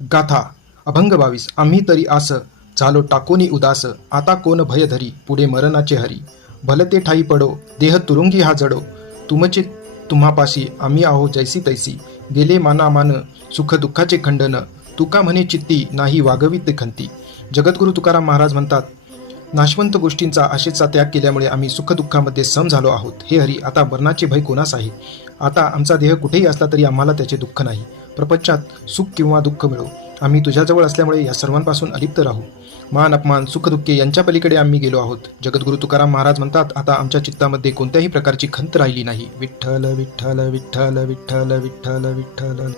गाथा अभंग 22. आम्ही तरी आस झालो टाकोनी उदास, आता कोण भय धरी पुढे मरणाचे हरी. भलते ठाई पडो देह तुरुंगी हा जडो, तुमचे तुम्हापाशी आम्ही आहो जैसी तैसी. गेले माना मान सुख दुःखाचे खंडन, तुका म्हणे चित्ती नाही वागवीत खंती. जगद्गुरु तुकाराम महाराज म्हणतात, नाशवंत गोष्टींचा आशेचा त्याग केल्यामुळे आम्ही सुखदुःखामध्ये सम झालो आहोत. हे हरी, आता मरणाचे भय कोणास आहे. आता आमचा देह कुठेही असला तरी आम्हाला त्याचे दुःख नाही. प्रपंचात सुख किंवा दुःख मिळो, आम्ही तुझ्याजवळ असल्यामुळे या सर्वांपासून अलिप्त राहू. मान अपमान सुखदुःखे यांच्या पलीकडे आम्ही गेलो आहोत. जगद्गुरु तुकाराम महाराज म्हणतात, आता आमच्या चित्तामध्ये कोणत्याही प्रकारची खंत राहिली नाही. विठ्ठल विठ्ठल विठ्ठल विठ्ठल विठ्ठल विठ्ठल.